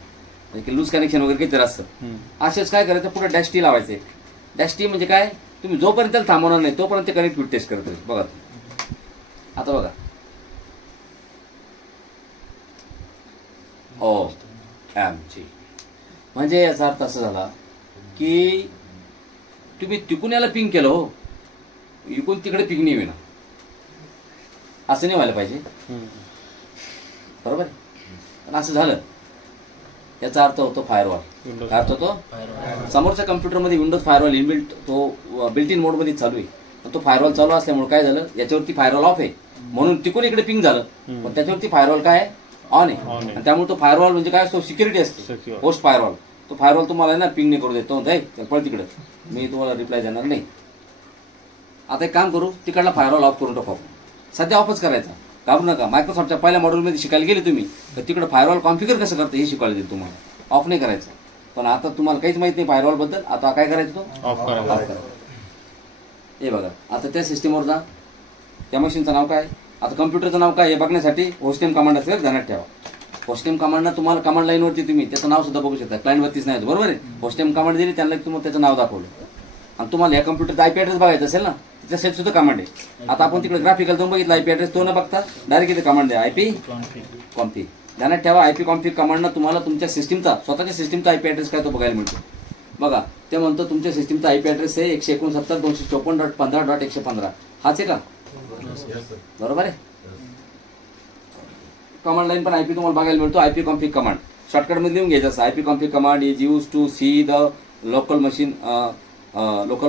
म्हणजे लूज कनेक्शन वगैरे काहीतरी असतं. असेच काय करायचं, पुढे डॅश टी लावायचं. डॅश टी म्हणजे काय, तुम्ही जोपर्यंत त्याला थांबवणार नाही तोपर्यंत ते कनेक्टिव्हिटी टेस्ट करत राहील. बघा आता बघा, OMG म्हणजे याचा अर्थ असा झाला की तुम्ही तिकून याला पिंग केलं, हो इकून तिकडे पिंग नाही होईना, असं नाही व्हायला पाहिजे, बरोबर. पण असं झालं याचा अर्थ होतो फायरवॉल. काय अर्थ होतो? समोरच्या कम्प्युटरमध्ये विंडोज फायरवॉल इनबिल्ट, तो बिल्ट इन मोडमध्ये चालू आहे, पण तो फायरवॉल चालू असल्यामुळे काय झालं, याच्यावरती फायरवॉल ऑफ आहे म्हणून तिकून इकडे पिंग झालं, पण त्याच्यावरती फायरवॉल काय ऑन आहे. आणि त्यामुळे तो फायरवॉल म्हणजे काय असतो, सिक्युरिटी असते, होस्ट फायरवॉल. तो फायरवॉल तुम्हाला ना पिंग नाही करू देतो, पळ तिकडे, मी तुम्हाला रिप्लाय देणार नाही. आता एक काम करू, तिकडला फायरवॉल ऑफ करून टाकू. सध्या ऑफच करायचा, घाबरू नका. मायक्रोसॉफ्टच्या पहिल्या मॉड्यूलमध्ये शिकायला गेले तुम्ही तर तिकडे फायरवॉल कॉन्फिगर कसं करतं हे शिकवायला देईल तुम्हाला, ऑफ नाही करायचं. पण आता तुम्हाला काहीच माहित नाही फायरवॉल बद्दल, आता काय करायचं, तो ऑफ करायचा. हे बघा, आता त्या सिस्टीमवर जा, त्या मशीनचं नाव काय, आता कम्प्युटरचं नाव काय हे बघण्यासाठी होस्टेम कमांड असेल, ध्यानात ठेवा. होस्टेम कमांडनं तुम्हाला कमांड लाईनवरती तुम्ही त्याचं नाव सुद्धा बघू शकता, क्लायंटवरतीच नाही, बरोबर आहे. होस्टेम कमांड दिली, त्यांना तुम्हाला त्याचं नाव दाखवलं. आणि तुम्हाला या कम्प्युटरचा आयपी ऍड्रेस बघायचा असेल ना, तिच्या सेट सुद्धा कमांड आहे. आता आपण तिकडे ग्राफिकल जाऊन बघितलं आयपी ऍड्रेस, तो न बघता डायरेक्ट इथे कमांड द्या, आयपी कॉन्फिग. ध्यानात ठेवा, आयपी कॉन्फिग कमांडनं तुम्हाला तुमच्या सिस्टीमचा, स्वतःच्या सिस्टीमचा आयपी ऍड्रेस काय तो बघायला मिळतो. बघा ते म्हणतो तुमच्या सिस्टीमचा आयपी ऍड्रेस आहे 169.254.15.115. हाच आहे का? बरोबर आहे. कमांड लाईन पण आयपी तुम्हाला बघायला मिळतो, आयपी कॉन्फिग कमांड शॉर्टकट मध्ये लिहून घ्यायचं असं. IP config command is use to see the local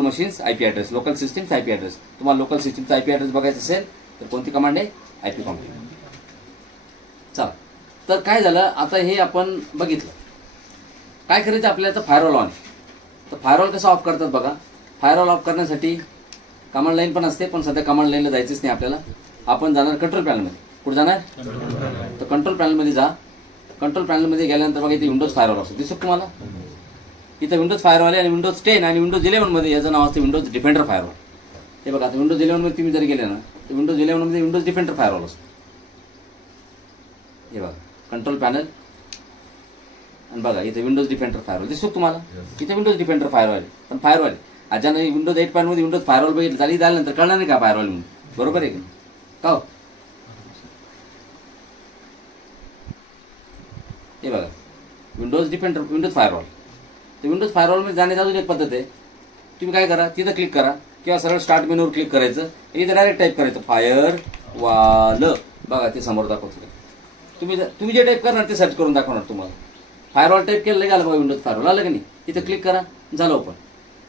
machines IP address, local systems IP address. तुम्हाला लोकल सिस्टीमचा आयपी ऍड्रेस बघायचा असेल तर कोणती कमांड आहे, आयपी कॉन्फिग. चला तर काय झालं, आता हे आपण बघितलं. काय करायचं आपल्याला, फायरवॉल ऑन. तर फायरवॉल कसं ऑफ करतात बघा. फायरवॉल ऑफ करण्यासाठी कमांड लाईन पण असते, पण सध्या कमांड लाईनला जायचंच नाही आपल्याला. आपण जाणार कंट्रोल पॅनलमध्ये. कुठे जाणार, तर कंट्रोल पॅनलमध्ये जा. कंट्रोल पॅनलमध्ये गेल्यानंतर बघा इथे विंडोज फायरवॉल असतो, दिसतो तुम्हाला. इथं विंडोज फायरवॉल आहे आणि विंडोज 10 आणि विंडोज 11 मध्ये याचं नाव असतं विंडोज डिफेंडर फायरवॉल. हे बघा, आता विंडोज 11 मध्ये तुम्ही जर गेले ना, तर विंडोज 11 मध्ये विंडोज डिफेंडर फायरवॉल असतो. हे बघा कंट्रोल पॅनल आणि बघा इथे विंडोज डिफेंडर फायरवॉल दिसतो तुम्हाला. इथे विंडोज डिफेंडर फायरवॉल आहे, पण फायरवॉल आहे. ज्याने विंडोज 8 मध्ये विंडोज फायरवॉल बघितलं झाली, झाल्यानंतर कळणार नाही का फायरवॉल म्हणून, बरोबर आहे का? हे बघा विंडोज डिफेंडर, विंडोज फायरवॉल. तर विंडोज फायरवॉलमध्ये जाण्याची अजून एक पद्धत आहे. तुम्ही काय करा, तिथं क्लिक करा किंवा सरळ स्टार्ट मेनूवर क्लिक करायचं, इथं डायरेक्ट टाईप करायचं फायरवॉल. बघा ते समोर दाखवतो. तुम्ही जे टाईप करणार ते सर्च करून दाखवणार तुम्हाला. फायरवॉल टाईप केलं झालं बघा, विंडोज फायरवॉल आलं की नाही, तिथं क्लिक करा, झालं ओपन.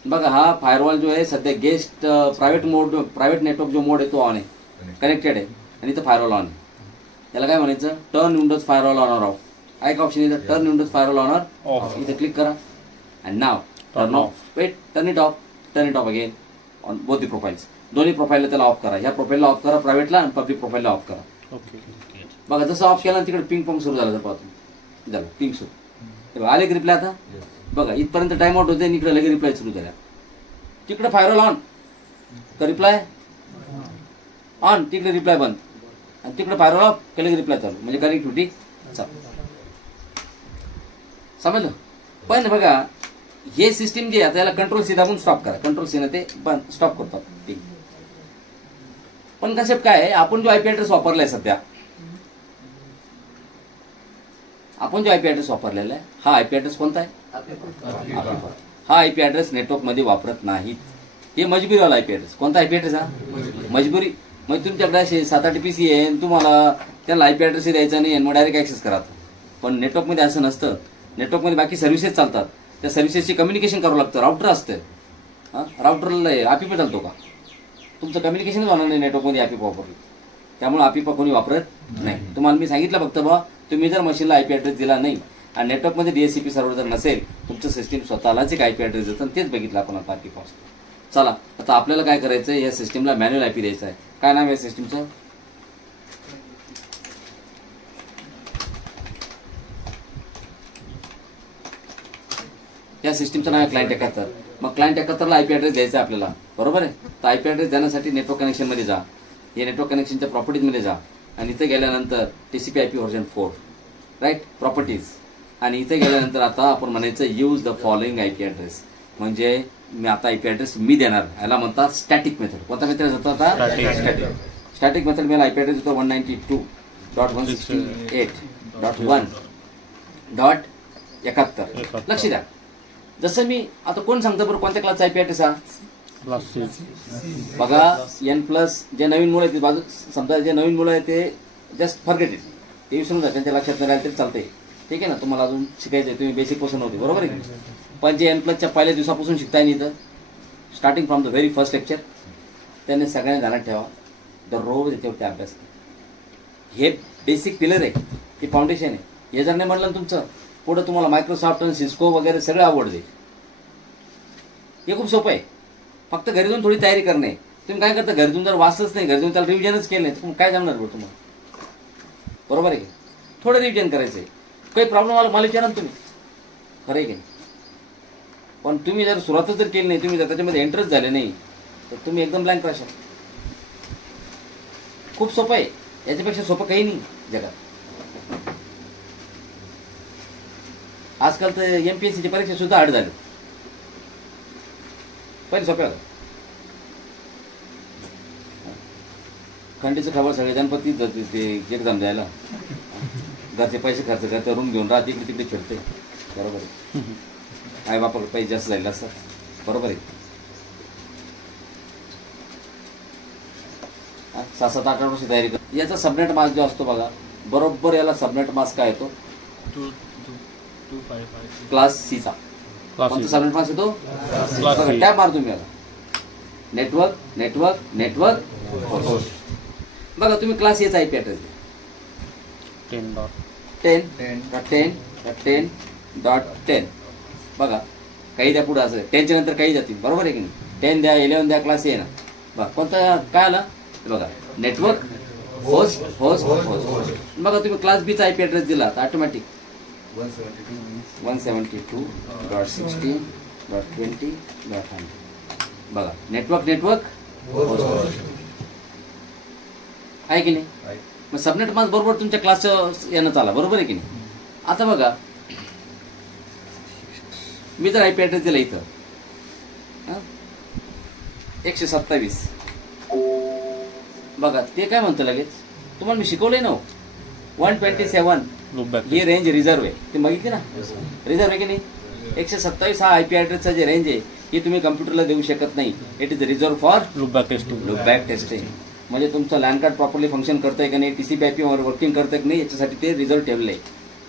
बघा हा फायरवॉल जो आहे सध्या गेस्ट प्रायव्हेट नेटवर्क जो मोड आहे तो ऑन आहे, कनेक्टेड आहे, आणि इथं फायरवॉल ऑन आहे. याला काय म्हणायचं, turn Windows firewall on or off. एक ऑप्शन इथं turn Windows firewall on or, इथे क्लिक करा. And now turn off, wait, turn it off again on both the profiles. दोन्ही प्रोफाईलला त्याला ऑफ करा. ह्या प्रोफाईलला ऑफ करा प्रायव्हेटला आणि पब्लिक प्रोफाईलला ऑफ करा. बघा जसं ऑफ केला तिकडे पिंग पॉंग सुरू झालं, तर पाहतो झालं पिंग सुरू. आले की रिप्लाय. आता बघा इथपर्यंत टाइम आउट होते, इकडे लगेच रिप्लाय सुरू झाल्या. तिकडे फायरवॉल ऑन तर रिप्लाय ऑन, तिकडे रिप्लाय बंद, आणि तिकडे फायरवॉल ऑफ केलं रिप्लाय चालू, म्हणजे कनेक्टिव्हिटी चालू. समजलं. पण बघा हे सिस्टीम जे आता याला कंट्रोल सी दाबून स्टॉप करा. कंट्रोल सी ने ते बंद स्टॉप करतो. पण कन्सेप्ट काय आहे, आपण जो आयपी ऍड्रेस वापरलाय सध्या, आपण जो आयपी ऍड्रेस वापरलेला आहे, हा आयपी ऍड्रेस कोणता आहे, हा आयपी ऍड्रेस नेटवर्क मध्ये वापरत नाहीत. हे मजबुरीवाला आयपी ॲड्रेस. कोणता आयपी ॲड्रेस हा? मजबुरी. म्हणजे तुमच्याकडे असे 7-8 PC आहे आणि तुम्हाला त्याला आयपी ॲड्रेस द्यायचा नाही आणि मग डायरेक्ट ॲक्सेस करा. पण नेटवर्कमध्ये असं नसतं. नेटवर्कमध्ये बाकी सर्व्हिसेस चालतात. त्या सर्व्हिसेसची कम्युनिकेशन करावं लागतं. राउटर असतं. हां, राउटरला आपिपा चालतो का? तुमचं कम्युनिकेशनच होणार नाही नेटवर्कमध्ये आपिपा वापरली. त्यामुळे आपिपा कोणी वापरत नाही. तुम्हाला मी सांगितलं फक्त बा, तुम्ही जर मशीनला आयपी ॲड्रेस दिला नाही आणि नेटवर्कमध्ये DHCP सर्व्हर जर नसेल, तुमचं सिस्टीम स्वतःलाच एक आयपी ॲड्रेस देतं. तेच बघितलं आपण आता आपिपा असतो. चला, आता आपल्याला काय करायचं आहे, या सिस्टीमला मॅन्युअल आयपी द्यायचा आहे. काय नाव आहे सिस्टीमचं? या सिस्टीमचं नाव आहे क्लायंट 71. मग क्लायंट 71ला आयपी ॲड्रेस द्यायचा आहे आपल्याला, बरोबर आहे. तर आयपी ॲड्रेस देण्यासाठी नेटवर्क कनेक्शनमध्ये जा. या नेटवर्क कनेक्शनच्या प्रॉपर्टीजमध्ये जा आणि इथे गेल्यानंतर TCP/IP व्हर्जन 4, राईट, प्रॉपर्टीज. आणि इथे गेल्यानंतर आता आपण म्हणायचं use the following IP address. म्हणजे मी आता आयपी ॲड्रेस मी देणार. याला म्हणतात स्टॅटिक मेथड. कोणता मेथड जातो आता? Static method. मला आयपी ॲड्रेस येतो 192.168.1.71. लक्ष द्या. जसं मी आता कोण सांगतं बरं कोणत्या क्लासचा आयपी ॲड्रेस हा? बघा, N+ जे नवीन मुलं आहेत बाजू, समजा जे नवीन मुलं आहेत ते जस्ट फॉरगेट इट, ते विसरून जा. त्यांच्या लक्षात नाही राहिलं तरी चालते. ठीक आहे ना. तुम्हाला अजून शिकायचं आहे, तुम्ही बेसिक पासून होते, बरोबर आहे. पण जे N+च्या पहिल्या दिवसापासून शिकताय नाही, तर starting from the very first lecture, त्यांनी सगळ्यांनी ध्यानात ठेवा. दररोज याच्यावरती अभ्यास. हे बेसिक पिलर आहे, हे फाउंडेशन आहे. हे जर नाही म्हटलं ना तुमचं, पुढे तुम्हाला मायक्रोसॉफ्ट आणि सिस्को वगैरे सगळं आवड जाईल. हे खूप सोपं आहे. फक्त घरी जाऊन थोडी तयारी करणे. तुम्ही काय करता, घरी जाऊन जर वाचच नाही, घरी जाऊन त्याला रिव्हिजनच केलं नाही, तर काय जमणार बरं तुम्हाला? बरोबर आहे की? थोडं रिव्हिजन करायचं आहे. काही प्रॉब्लेम आला मला विचारा ना तुम्ही, खरं आहे की नाही? पण तुम्ही जर सुरुवातच जर केली नाही, तुम्ही जर त्याच्यामध्ये इंटरेस्ट झाले नाही, तर तुम्ही एकदम ब्लँक राहशाल. खूप सोपं आहे. याच्यापेक्षा सोपं काही नाही जगात. आजकाल तर MPSCची परीक्षा सुद्धा हार्ड झाली. पहिले सोप्या होत्या. खंडीचं खबर सगळे गणपती ते एक्झाम द्यायला, घरचे पैसे खर्च करते, रूम घेऊन राहते, इकडे तिकडे फिरते, बरोबर आहे. आई बापाला पैसे जास्त झाले असतात, बरोबर आहे. 6-7-8 वर्ष तयारी कर. याचा सबनेट मार्क जो असतो बघा, बरोबर याला सबनेट मार्क्स काय येतो? क्लास Cचा. कोणता सबनेट मार्क्स येतो? टॅब मार तुम्ही याला. Network network network host. बघा तुम्ही क्लास Aचा आयपी ॲड्रेस द्या. 10.10.10.10. बघा काही द्या पुढे, असं 10च्या नंतर काही जातील, बरोबर आहे की नाही? 10 द्या, 11 द्या, क्लास A ना. बघा कोणता काय आला बघा, नेटवर्क होस्ट होस्ट होस्ट. बघा तुम्ही क्लास Bचा आयपी ॲड्रेस दिला तर ऑटोमॅटिक 172.16.20.100. बघा नेटवर्क नेटवर्क होस्ट आहे की नाही? मग सबनेट मार्क्स बरोबर तुमच्या क्लासचं यानं चाला, बरोबर आहे की नाही? आता बघा मी जर आयपी ॲड्रेस दिला इथं 127. बघा ते काय म्हणतं लगेच, तुम्हाला मी शिकवलंय ना 127 ही रेंज रिझर्व आहे. ते बघितली ना, रिझर्व आहे की नाही? 127 हा आयपी ॲड्रेसचा जे रेंज आहे ही तुम्ही कम्प्युटरला देऊ शकत नाही. It is reserve for loopback testing. म्हणजे तुमचं लॅन कार्ड प्रॉपरली फंक्शन करतंय का नाही, TCP/IP वर्किंग करतंय की नाही, याच्यासाठी ते रिझल्ट ठेवलं आहे.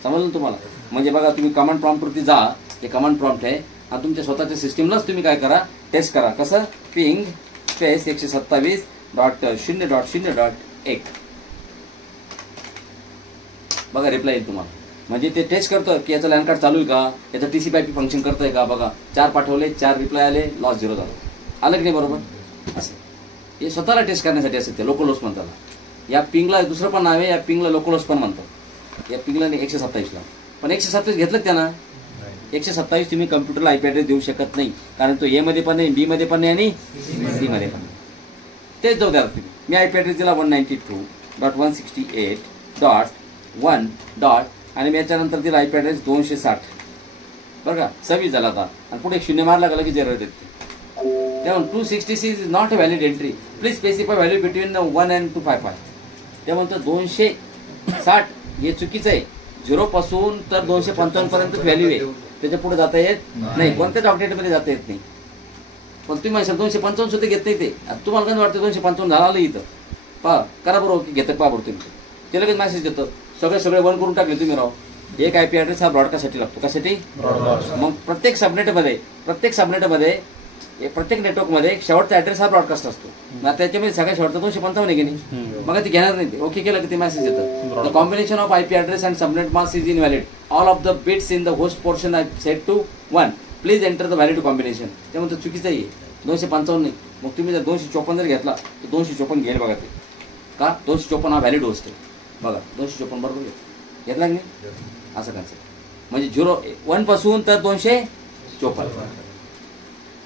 समजलं तुम्हाला? म्हणजे बघा तुम्ही कमांड प्रॉम्प्टवरती जा, हे कमांड प्रॉम्प्ट आहे आणि तुमच्या स्वतःच्या सिस्टीमलाच तुम्ही काय करा, टेस्ट करा. कसं? पिंग स्पेस 127.0.0.1. बघा रिप्लाय येईल तुम्हाला. म्हणजे ते टेस्ट करतं की याचं लॅन कार्ड चालू आहे का, याचं TCP/IP फंक्शन करतंय का. बघा 4 पाठवले, 4 रिप्लाय आले, लॉस 0 झालं. आलं की नाही? बरोबर. असं हे स्वतःला टेस्ट करण्यासाठी असते. ते लोकल होस्ट म्हणतात. या पिंगला दुसरं पण नाव आहे, या पिंगला लोकल होस्ट पण म्हणतात. या पिंगला 127ला पण 127 घेतलं त्यानं. 127 तुम्ही कम्प्युटरला आयपी ॲड्रेस देऊ शकत नाही, कारण तो A मध्ये पण नाही, B मध्ये पण नाही आणि C मध्ये पण नाही. तेच जाऊ द्या तुम्ही. मी आयपी ॲड्रेस दिला 192.168.1. आणि मी याच्यानंतर दिला आयपी ॲड्रेस 260. बरं का, 26 झाला आता. आणि पुढे एक 0 मारला गेला की जेरर देते. तेव्हा 266 is not a valid entry. Please specify value between 1 and 255. ते म्हणतं 260 हे चुकीचं आहे. 0 पासून तर 255 पर्यंत व्हॅल्यू आहे, त्याच्या पुढे जाता येत नाही. कोणत्याच अपडेटमध्ये जाता येत नाही. पण तुम्ही म्हणशाल 255 सुद्धा घेत नाही ते. आता तुम्हाला काय वाटतं 255 झालं आलं इथं पहा, करा बरोबर की घेतं पहा बरोबर तुम्ही. ते लगेच मेसेज देतं सगळे वन करून टाकले तुम्ही राव. एक IP ॲड्रेस हा ब्रॉडकास्टसाठी लागतो. कशासाठी? मग प्रत्येक सबनेटमध्ये प्रत्येक नेटवर्कमध्ये शेवटचा ॲड्रेस हा ब्रॉडकास्ट असतो. मग त्याच्यामध्ये सगळ्या शेवटचा 255 आहे की नाही. मग ते घेणार नाही ते. ओके केलं की ते मेसेज येतं. The combination of IP address and subnet mask is invalid. All of the bits in the host portion are set to 1. Please enter the valid combination. त्यामुळे चुकीचं आहे 255 नाही. मग तुम्ही जर 254 जर घेतला तर 254 घेईल बघा ते. का 254 हा व्हॅलिड होस्ट आहे बघा. 254 बरोबर घेतला की नाही. असं कन्सेप्ट म्हणजे 1 पासून तर 254.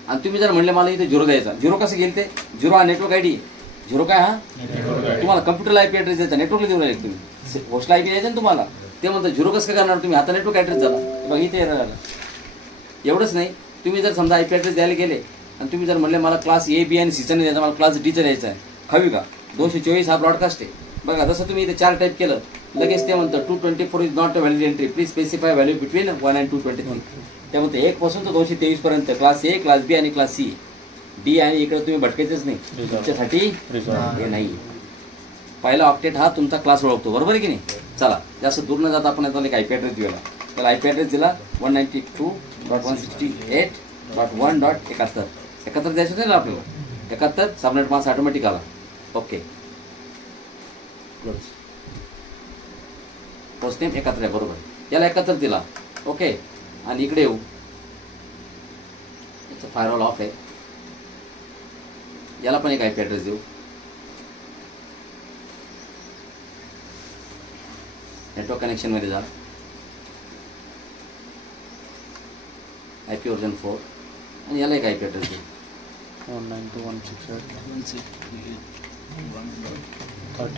आणि तुम्ही जर म्हणले मला इथे 0 द्यायचा. 0 कसं गेल ते? 0 हा नेटवर्क ID. 0 काय हा? तुम्हाला कम्प्युटरला IP ॲड्रेस द्यायचा. नेटवर्कला देऊन राहिले तुम्ही. होस्टला IP द्यायचा ना तुम्हाला. ते म्हणतात 0 कसं काय करणार तुम्ही? आता नेटवर्क ॲड्रेस झाला बघा इथे राहिला. एवढंच नाही, तुम्ही जर समजा IP ॲड्रेस द्यायला गेले आणि तुम्ही जर म्हणले मला क्लास A, B आणि Cचा नाही द्यायचा, मला क्लास Dचा द्यायचा आहे. खावी का? 224 हा ब्रॉडकास्ट आहे बघा. जसं तुम्ही इथे 4 टाईप केलं लगेच ते म्हणतं 224 is not a valid entry. Please specify value between 1 and 223. त्यामुळे 1 पासून तर 223 पर्यंत क्लास A, क्लास B आणि क्लास C. D आणि इकडे तुम्ही भटकायचंच नाही. तुमच्यासाठी हे नाही. पहिला ऑक्टेट हा तुमचा क्लास ओळखतो बरोबर आहे की नाही. चला जास्त दूर न जाता आपण याला एक IP ॲड्रेस दिला. त्याला IP ॲड्रेस दिला 192.168.1.71. 71 द्यायचं नाही ना आपल्याला. 71 सबनेट मास्क ऑटोमॅटिक आला. ओके पोस्ट नेम 71 आहे बरोबर. याला 71 दिला. ओके आणि इकडे येऊ. याचा फायरवॉल ऑफ आहे. याला पण एक IP ॲड्रेस देऊ. नेटवर्क कनेक्शन मध्ये जा. IP वर्जन 4 आणि याला एक IP ॲड्रेस देऊ. 192.168.1.30.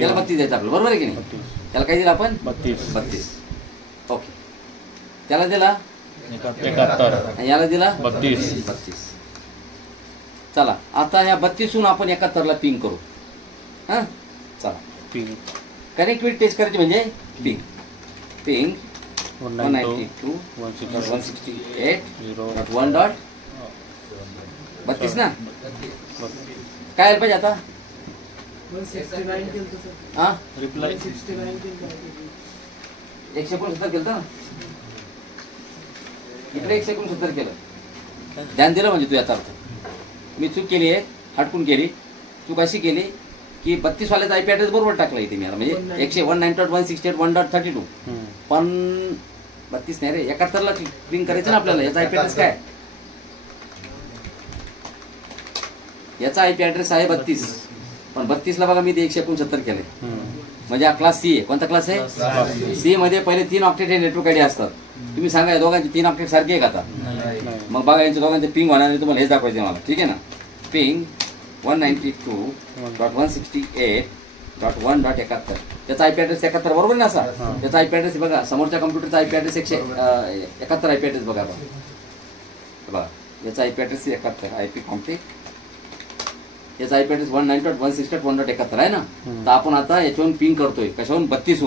याला 32 द्यायचं आपलं बरोबर आहे की नाही. त्याला काय दिलं आपण? 32. ओके त्याला दिला 71 आणि याला दिला 32. चला आता ह्या 32 आपण 71ला पिंग करू. हा चला कनेक्टिव्हिटी टेस्ट करायची म्हणजे पिंग 192.168.1.32 ना. काय आलं पाहिजे आता? 169 केलं सर. हा रिप्लाय 169 केलं. 169 केलं ना. इकडे 169 केलं. ध्यान दिलं म्हणजे तू याचा अर्थ. मी चूक केली आहे, हटकून केली. चूक अशी केली की 32 वाल्याचा IP ॲड्रेस बरोबर टाकला इथे मी म्हणजे 192.168.1.32. पण 32 नाही रे 71ला पिंग करायचं ना आपल्याला. याचा IP ॲड्रेस काय? याचा IP ॲड्रेस आहे 32. पण 32ला बघा मी ते 169 केलंय. म्हणजे हा क्लास C आहे. कोणता क्लास आहे? C मध्ये पहिले 3 ऑक्टेट हे नेटवर्क ID असतात. तुम्ही सांगा या दोघांचे 3 ऑक्टेट सारखे आहे का आता? मग बघा यांच्या दोघांचे पिंग होणार नाही. तुम्हाला हेच दाखवायचे मला. ठीक आहे ना. पिंग 192.168.1.71. त्याचा IP ॲड्रेस 71 बरोबर ना असा. त्याचा IP ॲड्रेस बघा. समोरच्या कम्प्युटरचा IP ॲड्रेस 171 IP ॲड्रेस बघा. बघा याचा IP ॲड्रेस 71 IP कॉम्प्लेट. याचा IP ॲड्रेस 192.168.1.71 आहे ना. तर आपण आता याच्यावरून पिंग करतोय कशावरून? 32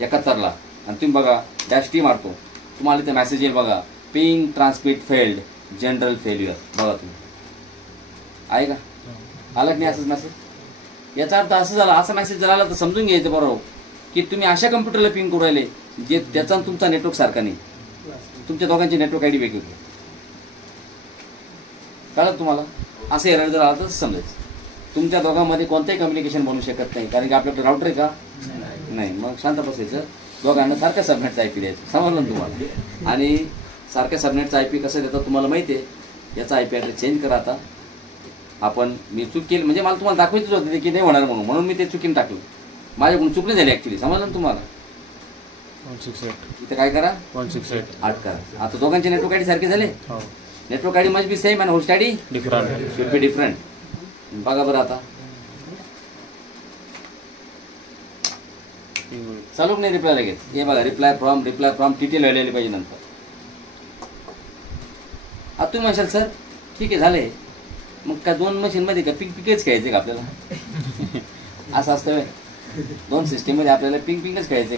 71ला. आणि तुम्ही बघा -T मारतो तुम्हाला इथे मेसेज येईल बघा. पिंग ट्रान्समिट फेल्ड जनरल फेल्युअर. बघा तुम्ही आहे का? आला की नाही असंच मेसेज? याचा अर्थ असं झाला. असा मेसेज जर आला तर समजून घ्यायचं बरोबर की तुम्ही अशा कम्प्युटरला पिंग करू राहिले जे त्याचा तुमचा नेटवर्क सारखा नाही. तुमच्या दोघांची नेटवर्क ID वेगवेगळी. कळलं तुम्हाला? असं एरर जर आला तर समजायचं तुमच्या दोघांमध्ये कोणतंही कम्युनिकेशन बनवू शकत नाही. कारण की आपल्याकडे राउटर आहे का? नाही. मग शांत बसायचं. दोघांना सारख्या सबनेटचा IP द्यायचं. समजलं ना तुम्हाला? आणि सारख्या सबनेटचा IP कसं देतात तुम्हाला माहिती आहे. याचा IP ॲड्रेस चेंज करा आता. आपण मी चूक केली म्हणजे मला तुम्हाला दाखवायचंच होतं की नाही होणार म्हणून मी ते चुकीने टाकलं. माझ्याकडून चूक नाही झाली ऍक्च्युली. समजलं ना तुम्हाला? 168 इथे काय करा? 168 8 करा. आता दोघांचे नेटवर्क ID सारखे झाले. Network ID must be same आणि host ID different should be different. बघा बरं आता चालू नाही रिप्लाय लगेच. हे बघा रिप्लाय फ्रॉम TTL व्हायला पाहिजे नंतर. आता तुम्ही म्हणशाल सर ठीक आहे झाले मग का 2 मशीनमध्ये का पिंकच खेळायचे का आपल्याला? असं असतं 2 सिस्टीममध्ये आपल्याला पिंकच खेळायचे.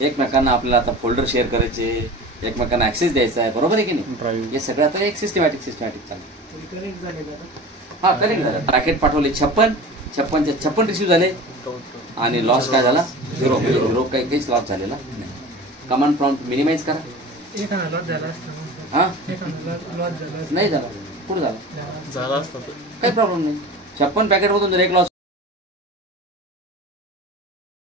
एकमेकांना आपल्याला आता फोल्डर शेअर करायचे, एकमेकांना ऍक्सेस द्यायचा आहे बरोबर आहे की नाही. हे सगळं आता एक सिस्टमॅटिक चालतं. कनेक्ट झाले का आता? हा करेक्ट झालं. पॅकेट पाठवले 56चे 56 रिसिव्ह झाले आणि लॉस काय झाला 0. काहीच लॉस झालेला नाही. कमांड प्रॉम्प्ट मिनिमाइज करा. एखादा लॉस झाला असता ना. हा एखादा लॉस झाला असता. नाही झाला. पुढे झाला झाला असता काही प्रॉब्लेम नाही. 56 पॅकेटमधून जर एक लॉस